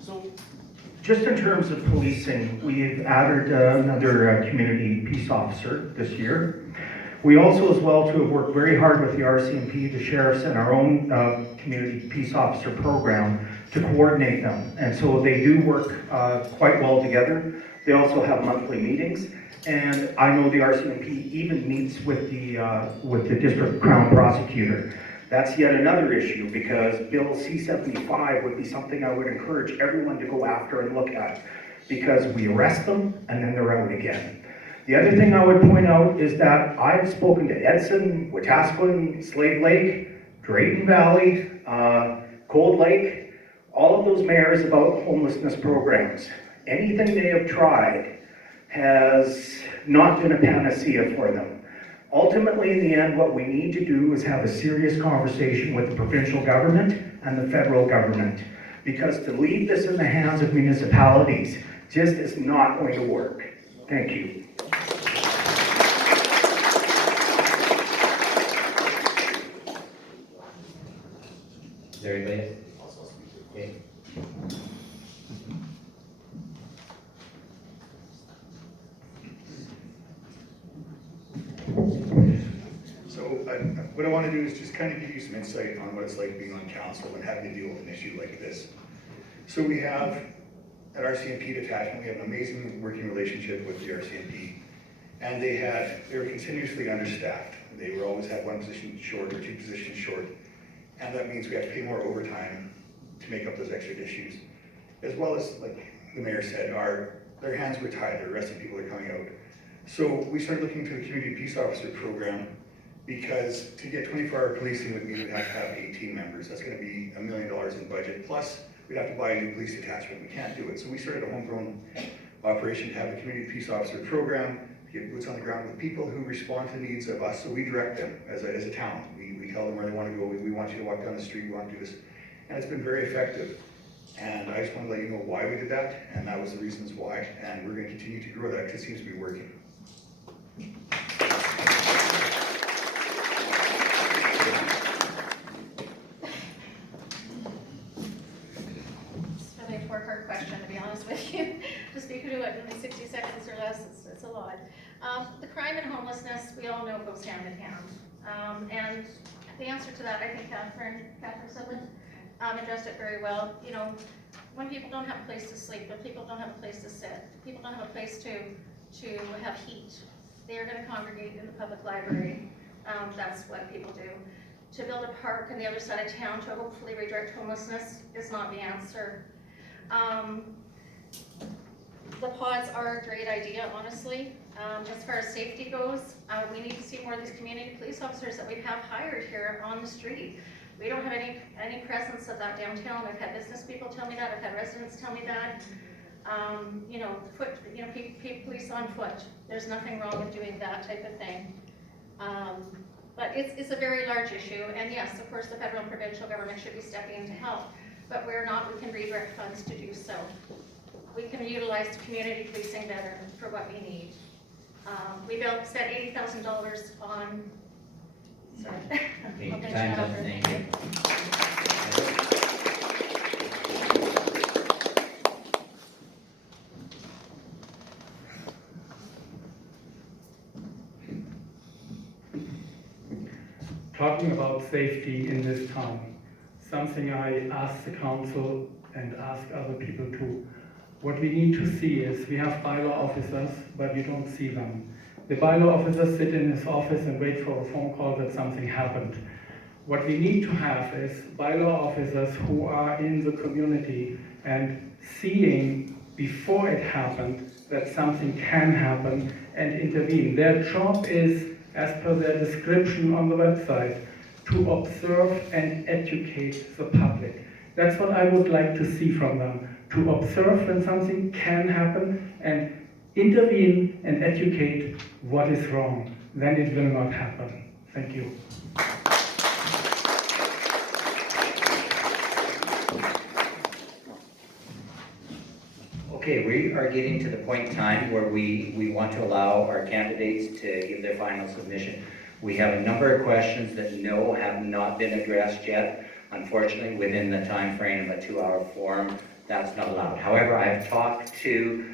So, just in terms of policing, we've added another community peace officer this year. We also, as well, too, have worked very hard with the RCMP, the sheriffs, and our own community peace officer program to coordinate them. And so they do work quite well together. They also have monthly meetings. And I know the RCMP even meets with the district crown prosecutor. That's yet another issue, because Bill C-75 would be something I would encourage everyone to go after and look at, because we arrest them and then they're out again. The other thing I would point out is that I've spoken to Edson, Wetaskiwin, Slave Lake, Drayton Valley, Cold Lake, all of those mayors about homelessness programs. Anything they have tried has not been a panacea for them. Ultimately, in the end, what we need to do is have a serious conversation with the provincial government and the federal government, because to leave this in the hands of municipalities just is not going to work. Thank you. Is there anybody else? Okay. So what I want to do is just kind of give you some insight on what it's like being on council and having to deal with an issue like this. So we have, at RCMP detachment, we have an amazing working relationship with the RCMP, and they were continuously understaffed. They were always had one position short or two positions short, and that means we have to pay more overtime to make up those extra issues. As well as, like the mayor said, their hands were tied, the rest of people are coming out. So we started looking to the community peace officer program, because to get 24-hour policing would mean we'd have to have 18 members. That's going to be $1 million in budget. Plus, we'd have to buy a new police detachment. We can't do it. So we started a homegrown operation to have a community peace officer program, get boots on the ground with people who respond to the needs of us. So we direct them as a town. We tell them where they want to go. We want you to walk down the street. We want to do this. And it's been very effective. And I just want to let you know why we did that. And that was the reasons why. And we're going to continue to grow that because it seems to be working. Hard question, to be honest with you. To speak to it in 60 seconds or less, it's a lot. The crime and homelessness, we all know, goes hand in hand. And the answer to that, I think Catherine Sutherland addressed it very well. You know, when people don't have a place to sleep, when people don't have a place to sit, people don't have a place to have heat, they are going to congregate in the public library. That's what people do. To build a park on the other side of town to hopefully redirect homelessness is not the answer. The pods are a great idea, honestly. As far as safety goes, we need to see more of these community police officers that we have hired here on the street. We don't have any presence of that downtown. I've had business people tell me that. I've had residents tell me that. Police on foot. There's nothing wrong with doing that type of thing. But it's a very large issue. And yes, of course, the federal and provincial government should be stepping in to help. But where not, we can redirect funds to do so. We can utilize community policing better for what we need. We spent $80,000 on, sorry. Okay, time's up, thank you. Talking about safety in this town, something I ask the council and ask other people too. What we need to see is we have bylaw officers, but you don't see them. The bylaw officer sit in his office and wait for a phone call that something happened. What we need to have is bylaw officers who are in the community and seeing before it happened that something can happen and intervene. Their job is, as per their description on the website, to observe and educate the public. That's what I would like to see from them, to observe when something can happen and intervene and educate what is wrong. Then it will not happen. Thank you. Okay, we are getting to the point in time where we want to allow our candidates to give their final submission. We have a number of questions that have not been addressed yet. Unfortunately, within the time frame of a 2-hour forum, that's not allowed. However, I've talked to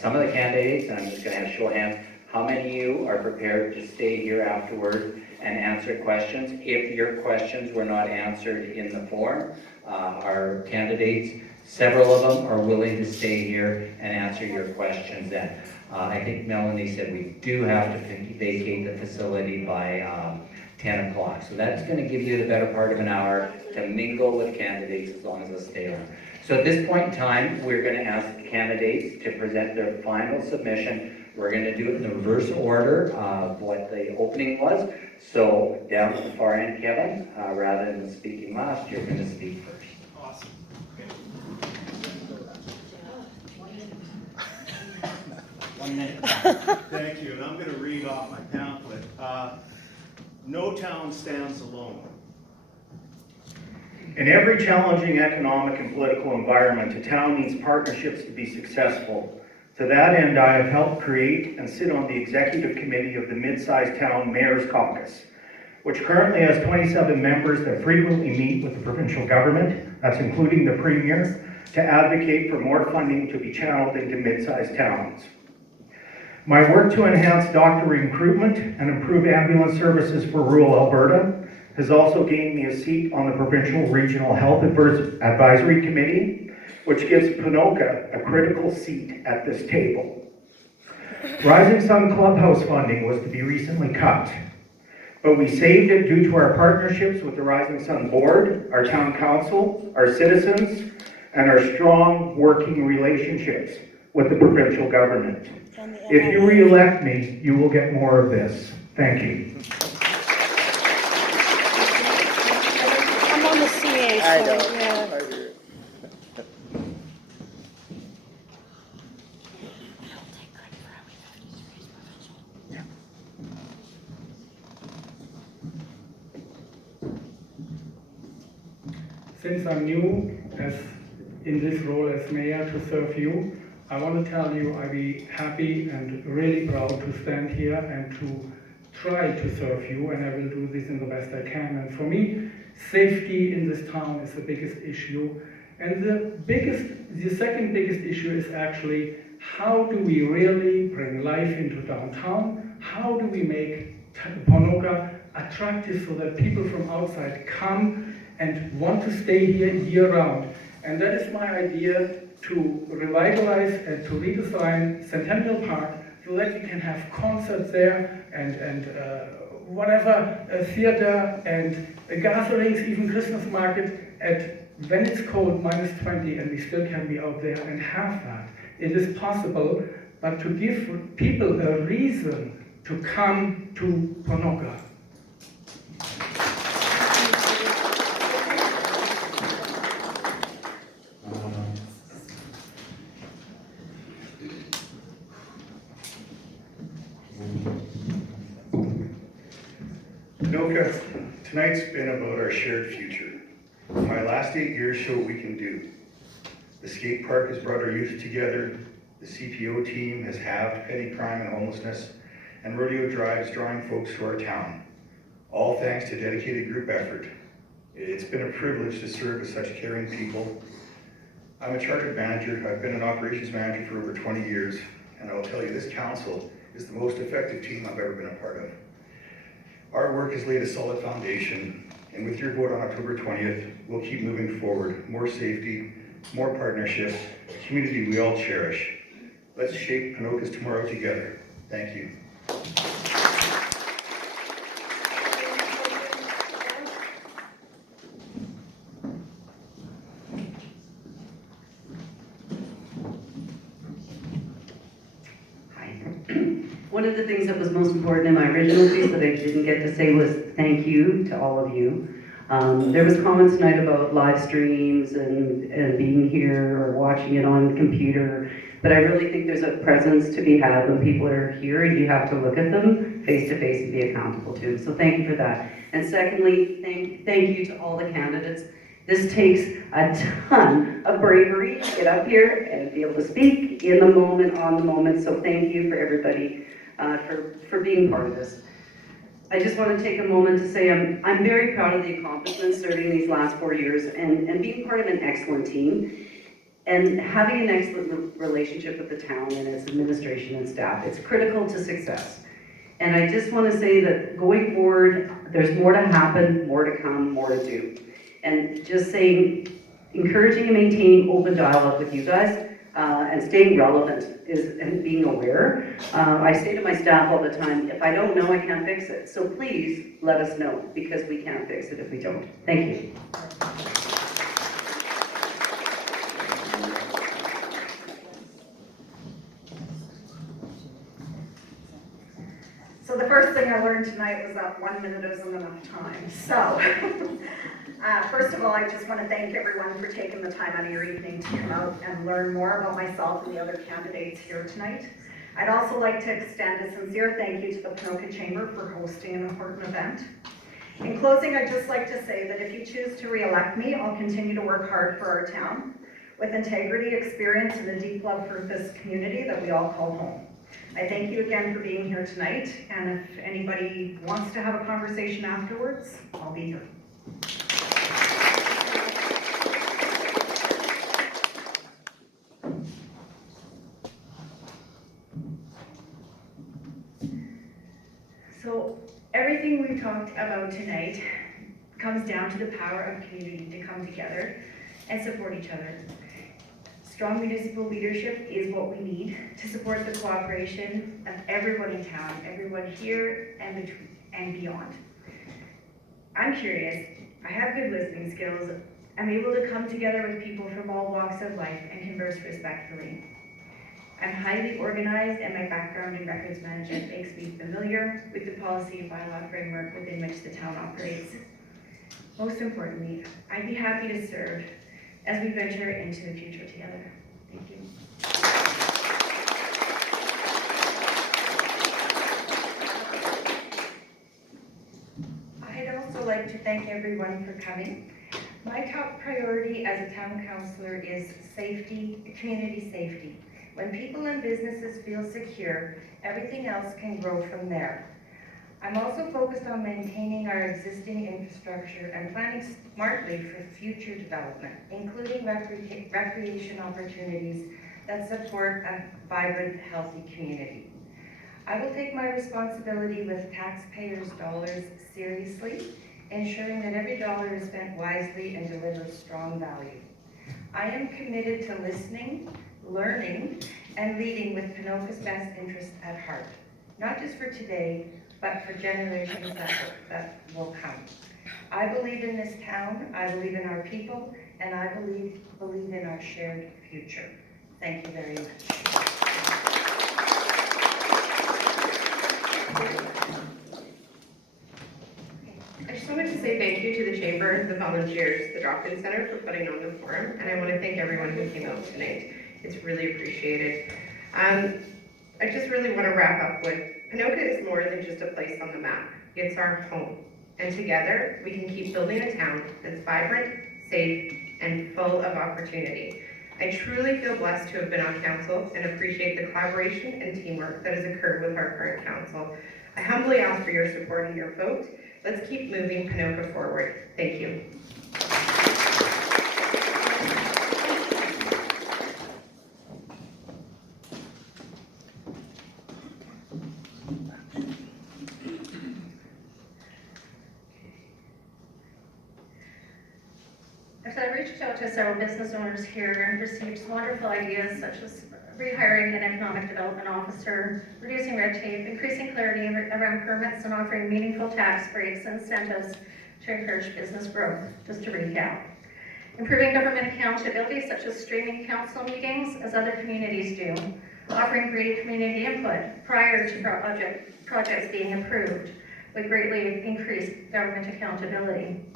some of the candidates, and I'm just going to have a show of hands. How many of you are prepared to stay here afterward and answer questions? If your questions were not answered in the forum, our candidates, several of them are willing to stay here and answer your questions then. I think Melanie said we do have to vacate the facility by 10 o'clock. So that's going to give you the better part of an hour to mingle with candidates as long as they stay on. So at this point in time, we're going to ask the candidates to present their final submission. We're going to do it in the reverse order of what the opening was. So down at the far end, Kevin, rather than speaking last, you're going to speak first. Awesome. One minute. Thank you, and I'm going to read off my pamphlet. No town stands alone. In every challenging economic and political environment, a town needs partnerships to be successful. To that end, I have helped create and sit on the executive committee of the Mid-Sized Town Mayor's Caucus, which currently has 27 members that frequently meet with the provincial government, that's including the Premier, to advocate for more funding to be channeled into mid-sized towns. My work to enhance doctor recruitment and improve ambulance services for rural Alberta has also gained me a seat on the Provincial Regional Health Advisory Committee, which gives Ponoka a critical seat at this table. Rising Sun Clubhouse funding was to be recently cut, but we saved it due to our partnerships with the Rising Sun Board, our town council, our citizens, and our strong working relationships with the provincial government. If you re-elect me, you will get more of this. Thank you. I'm on the CA, I so know. yeah. I hear it. Since I'm new in this role as mayor to serve you, I want to tell you I'll be happy and really proud to stand here and to try to serve you, and I will do this in the best I can. And for me, safety in this town is the biggest issue. And the second biggest issue is actually how do we really bring life into downtown? How do we make Ponoka attractive so that people from outside come and want to stay here year-round? And that is my idea, to revitalize and to redesign Centennial Park so that we can have concerts there and theater and gatherings, even Christmas market when it's cold, -20, and we still can be out there and have that. It is possible, but to give people a reason to come to Ponoka. Ponoka, tonight's been about our shared future. My last 8 years show what we can do. The skate park has brought our youth together, the CPO team has halved petty crime and homelessness, and Rodeo Drive's drawing folks to our town. All thanks to dedicated group effort. It's been a privilege to serve with such caring people. I'm a chartered manager. I've been an operations manager for over 20 years, and I'll tell you, this council is the most effective team I've ever been a part of. Our work has laid a solid foundation, and with your vote on October 20th, we'll keep moving forward. More safety, more partnerships, community we all cherish. Let's shape Ponoka's tomorrow together. Thank you. One of the things that was most important in my original piece that I didn't get to say was thank you to all of you. There was comments tonight about live streams and being here or watching it on the computer, but I really think there's a presence to be had when people are here and you have to look at them face to face and be accountable to. So thank you for that. And secondly, thank you to all the candidates. This takes a ton of bravery to get up here and be able to speak in the moment, on the moment. So thank you for everybody for being part of this. I just want to take a moment to say I'm very proud of the accomplishments serving these last 4 years and being part of an excellent team and having an excellent relationship with the town and its administration and staff. It's critical to success. And I just want to say that going forward, there's more to happen, more to come, more to do. And just saying, encouraging and maintaining open dialogue with you guys and staying relevant and being aware. I say to my staff all the time, if I don't know, I can't fix it. So please let us know, because we can't fix it if we don't. Thank you. So the first thing I learned tonight was that 1 minute isn't enough time. So, first of all, I just want to thank everyone for taking the time out of your evening to come out and learn more about myself and the other candidates here tonight. I'd also like to extend a sincere thank you to the Ponoka Chamber for hosting an important event. In closing, I'd just like to say that if you choose to re-elect me, I'll continue to work hard for our town with integrity, experience, and a deep love for this community that we all call home. I thank you again for being here tonight, and if anybody wants to have a conversation afterwards, I'll be here. So everything we've talked about tonight comes down to the power of community to come together and support each other. Strong municipal leadership is what we need to support the cooperation of everyone in town, everyone here and beyond. I'm curious, I have good listening skills, I'm able to come together with people from all walks of life and converse respectfully. I'm highly organized, and my background in records management makes me familiar with the policy and bylaw framework within which the town operates. Most importantly, I'd be happy to serve as we venture into the future together. Thank you. I'd also like to thank everyone for coming. My top priority as a town councillor is safety, community safety. When people and businesses feel secure, everything else can grow from there. I'm also focused on maintaining our existing infrastructure and planning smartly for future development, including recreation opportunities that support a vibrant, healthy community. I will take my responsibility with taxpayers' dollars seriously, ensuring that every dollar is spent wisely and delivers strong value. I am committed to listening, learning, and leading with Ponoka's best interest at heart, not just for today, but for generations that will come. I believe in this town, I believe in our people, and I believe in our shared future. Thank you very much. I just wanted to say thank you to the Chamber, the volunteers, the Drop-In Center for putting on the forum, and I want to thank everyone who came out tonight. It's really appreciated. I just really want to wrap up with, Ponoka is more than just a place on the map. It's our home. And together, we can keep building a town that's vibrant, safe, and full of opportunity. I truly feel blessed to have been on council and appreciate the collaboration and teamwork that has occurred with our current council. I humbly ask for your support and your vote. Let's keep moving Ponoka forward. Thank you. So I reached out to several business owners here and received wonderful ideas such as rehiring an economic development officer, reducing red tape, increasing clarity around permits, and offering meaningful tax breaks and incentives to encourage business growth, just to recap. Improving government accountability, such as streaming council meetings, as other communities do. Offering greater community input prior to projects being approved would greatly increase government accountability.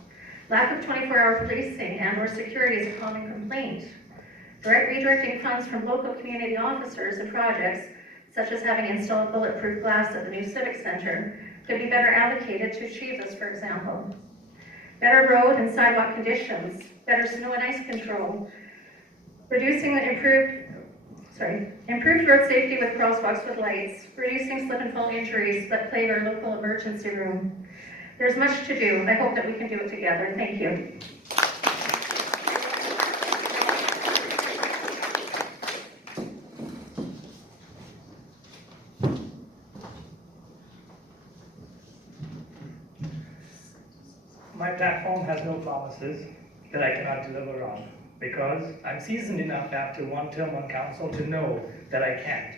Lack of 24-hour policing and/or security is a common complaint. Redirecting funds from local community officers and projects, such as having installed bulletproof glass at the new Civic Center, could be better allocated to achieve this, for example. Better road and sidewalk conditions, better snow and ice control, reducing the improved Improved road safety with crosswalks with lights, reducing slip and fall injuries that plague our local emergency room. There's much to do. I hope that we can do it together. Thank you. My platform has no promises that I cannot deliver on, because I'm seasoned enough after one term on council to know that I can't.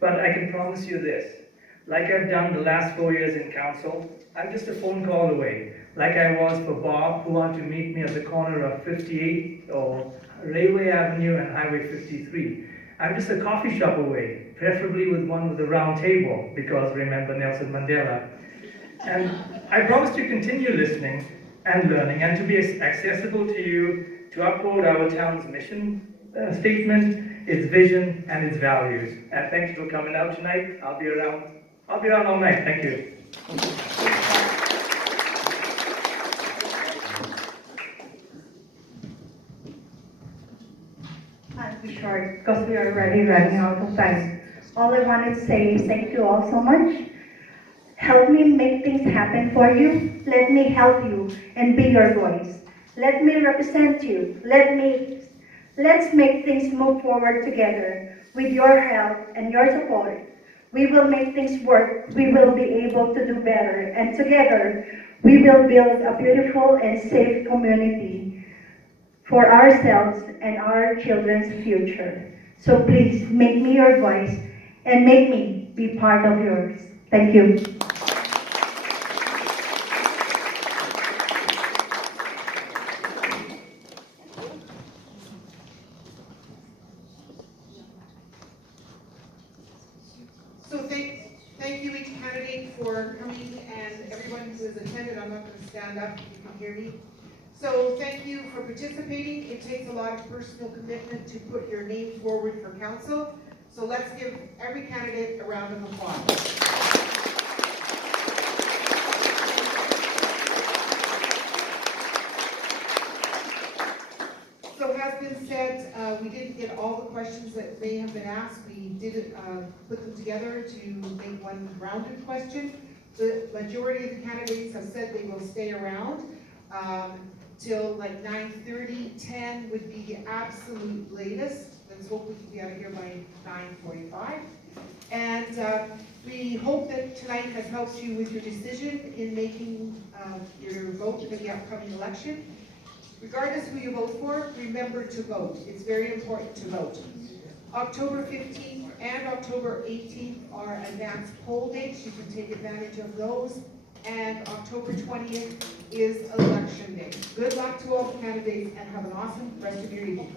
But I can promise you this, like I've done the last 4 years in council, I'm just a phone call away, like I was for Bob, who wanted to meet me at the corner of 58 or Railway Avenue and Highway 53. I'm just a coffee shop away, preferably with one with a round table, because remember Nelson Mandela. And I promise to continue listening and learning and to be accessible to you, to uphold our town's mission statement, its vision, and its values. And thanks for coming out tonight. I'll be around all night. Thank you. I'll be short because we are already running out of time. All I wanted to say is thank you all so much. Help me make things happen for you. Let me help you and be your voice. Let me represent you. Let's make things move forward together. With your help and your support, we will make things work. We will be able to do better. And together, we will build a beautiful and safe community for ourselves and our children's future. So please make me your voice and make me be part of yours. Thank you. So thank you each candidate for coming, and everyone who has attended. I'm not going to stand up, you can hear me. So thank you for participating. It takes a lot of personal commitment to put your name forward for council. So let's give every candidate a round of applause. So it has been said, we didn't get all the questions that may have been asked. We did put them together to make one rounded question. The majority of the candidates have said they will stay around till like 9:30, 10 would be the absolute latest. Let's hope we can be out of here by 9:45. And we hope that tonight has helped you with your decision in making your vote for the upcoming election. Regardless who you vote for, remember to vote. It's very important to vote. October 15th and October 18th are advanced poll dates. You can take advantage of those. And October 20th is election day. Good luck to all the candidates and have an awesome rest of your evening.